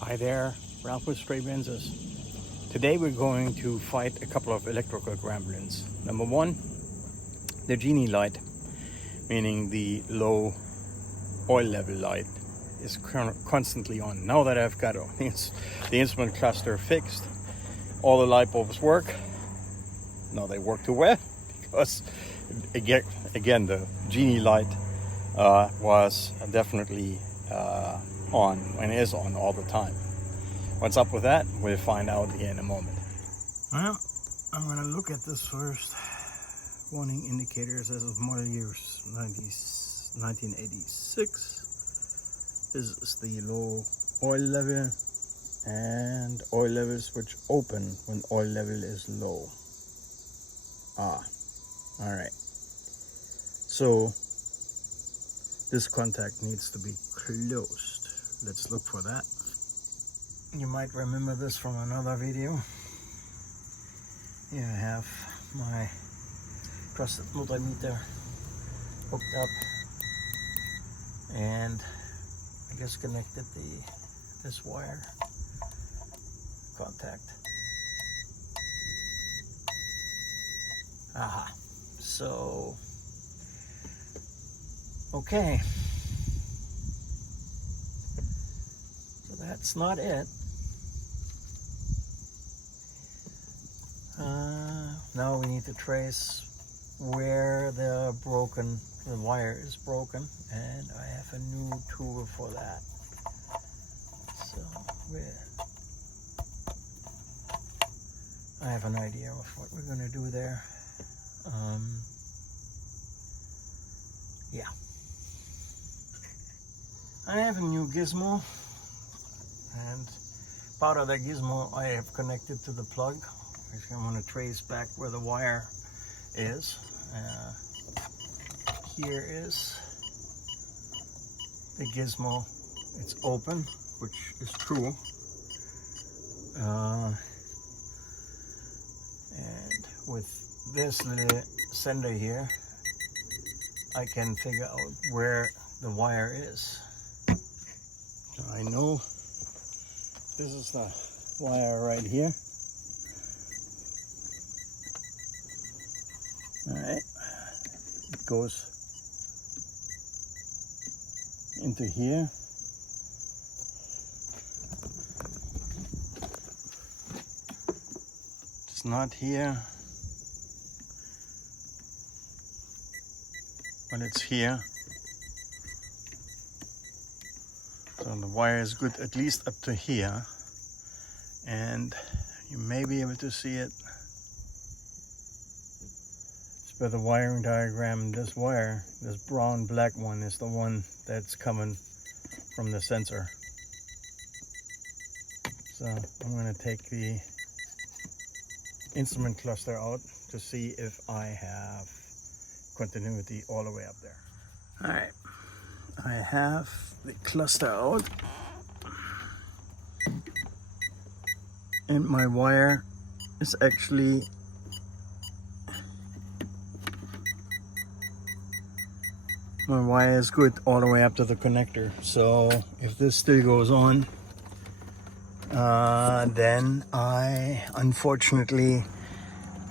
Hi there, Ralph with Stray Benzes. Today we're going to fight a couple of electrical gremlins. Number one, the Genie light, meaning the low oil level light, is constantly on. Now that I've got the instrument cluster fixed, all the light bulbs work. Now they work too well because again the Genie light was definitely on and is on all the time. What's up with that? We'll find out here in a moment. Well, I'm going to look at this first. Warning indicators as of model year 1986. This is the low oil level and oil levels which open when oil level is low. Alright. So this contact needs to be closed. Let's look for that. You might remember this from another video. Here I have my trusted multimeter hooked up, and I disconnected this wire contact. Aha. So okay. So that's not it. Now we need to trace where the wire is broken, and I have a new tool for that. So I have an idea of what we're going to do there. Yeah. I have a new gizmo, and part of that gizmo I have connected to the plug. I'm going to trace back where the wire is. Here is the gizmo. It's open, which is true. And with this little sender here, I can figure out where the wire is. So I know this is the wire right here. Alright, it goes into here. It's not here, but it's here. So the wire is good at least up to here, and you may be able to see it. By the wiring diagram, this wire, this brown black one, is the one that's coming from the sensor. So I'm going to take the instrument cluster out to see if I have continuity all the way up there. Alright, I have the cluster out, and my wire is actually good all the way up to the connector. So if this still goes on, then I unfortunately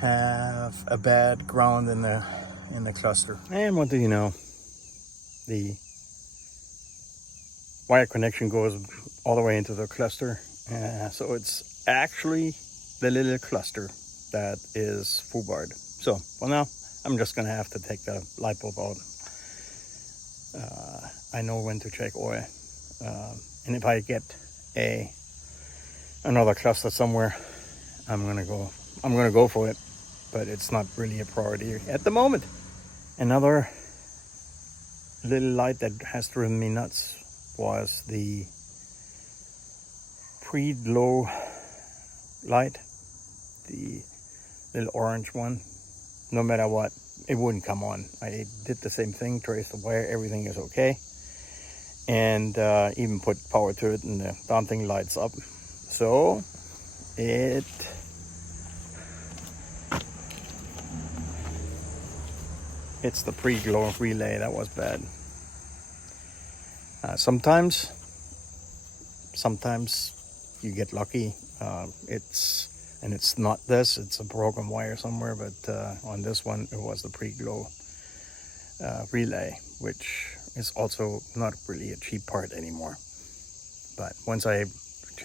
have a bad ground in the cluster. And what do you know? The wire connection goes all the way into the cluster. So it's actually the little cluster that is foobarred. So for now, I'm just gonna have to take the light bulb out. I know when to check oil, and if I get another cluster somewhere, I'm gonna go for it, but it's not really a priority at the moment. Another little light that has driven me nuts was the pre-glow light, the little orange one. No matter what, it wouldn't come on. I did the same thing, traced the wire, everything is okay, and even put power to it, and the darn thing lights up. So it's the pre-glow relay that was bad. Sometimes you get lucky. It's not this, it's a broken wire somewhere, but on this one it was the pre-glow relay, which is also not really a cheap part anymore. But once I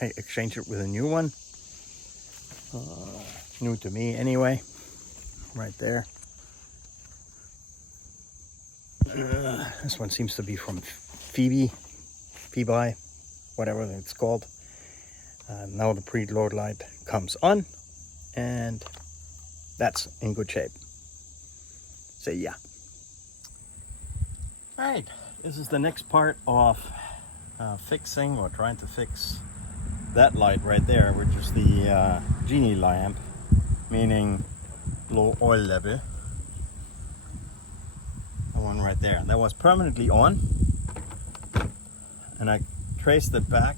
exchange it with a new one, new to me anyway, right there. This one seems to be from Phoebe, whatever it's called. Now the preload light comes on, and that's in good shape. So yeah. Alright, this is the next part of fixing or trying to fix that light right there, which is the Genie lamp, meaning low oil level. The one right there. That was permanently on, and I traced it back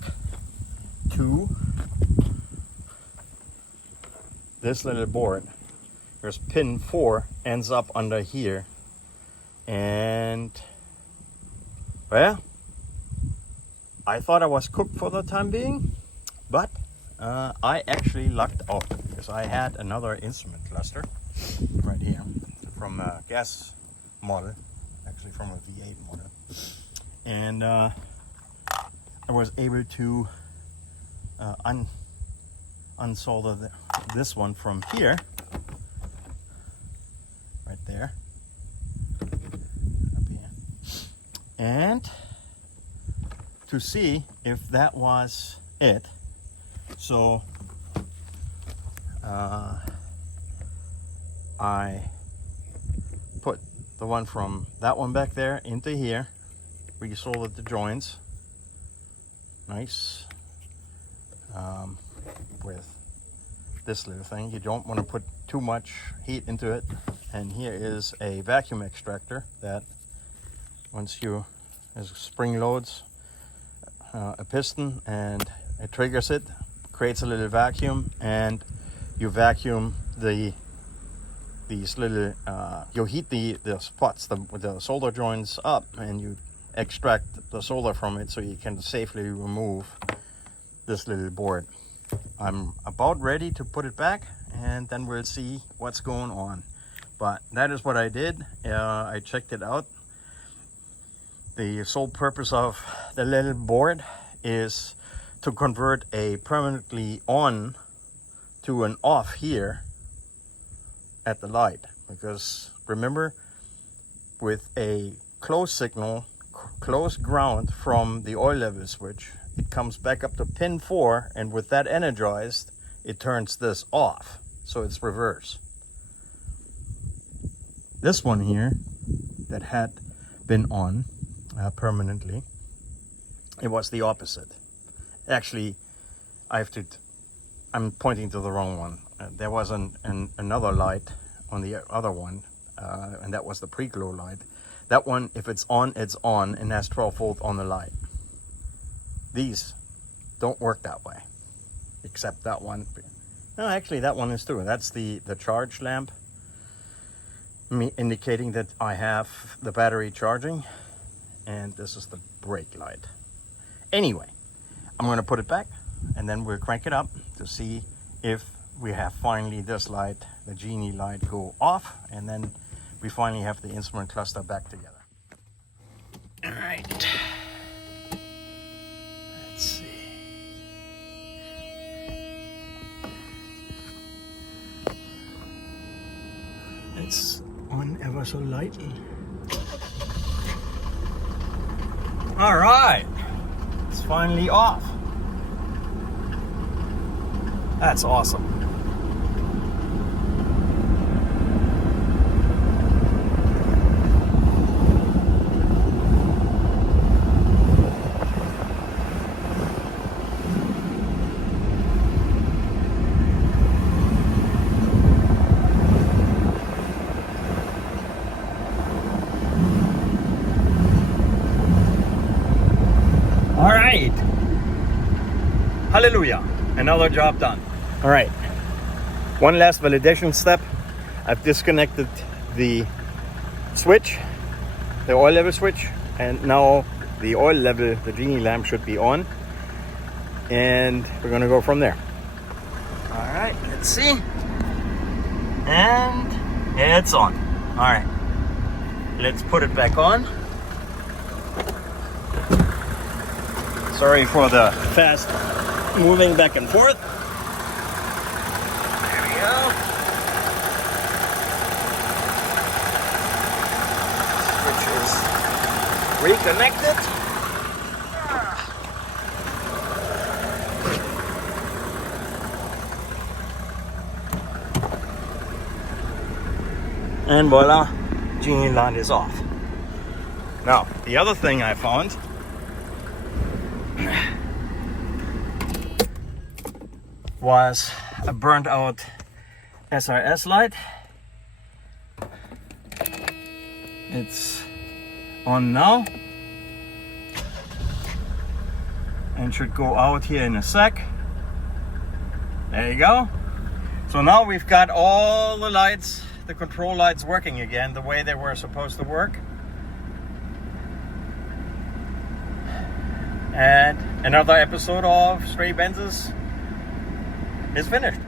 to this little board. There's pin 4 ends up under here, and well, I thought I was cooked for the time being, but I actually lucked out because I had another instrument cluster right here from a gas model, actually from a V8 model, and I was able to unsolder this one from here, right there, up here, and to see if that was it. So I put the one from that one back there into here, resoldered the joints, nice, with this little thing. You don't want to put too much heat into it. And here is a vacuum extractor that once you, as spring loads a piston and it triggers it, creates a little vacuum, and you vacuum these little you heat the spots, the solder joints up, and you extract the solder from it so you can safely remove this little board. I'm about ready to put it back, and then we'll see what's going on. But that is what I did. I checked it out. The sole purpose of the little board is to convert a permanently on to an off here at the light, because remember, with a closed signal, closed ground from the oil level switch, it comes back up to pin 4, and with that energized, it turns this off, so it's reverse. This one here that had been on permanently, it was the opposite. Actually, I'm pointing to the wrong one. There was another light on the other one, and that was the pre-glow light. That one, if it's on, and has 12 volt on the light. These don't work that way, except that one. No, actually that one is too. That's the charge lamp, indicating that I have the battery charging, and this is the brake light. Anyway, I'm going to put it back, and then we'll crank it up to see if we have finally this light, the Genie light, go off, and then we finally have the instrument cluster back together. All right. Let's see. It's on ever so lightly. All right. It's finally off. That's awesome. All right. Hallelujah. Another job done. All right. One last validation step. I've disconnected the switch, the oil level switch, and now the oil level, the Genie lamp, should be on. and we're gonna go from there. All right, let's see. And it's on. All right, let's put it back on. Sorry for the fast moving back and forth. There we go. Switch is reconnected. And voila, Genie light is off. Now, the other thing I found was a burnt out SRS light. It's on now and should go out here in a sec. There you go. So now we've got all the lights, the control lights, working again the way they were supposed to work. And another episode of Stray Benzes is finished.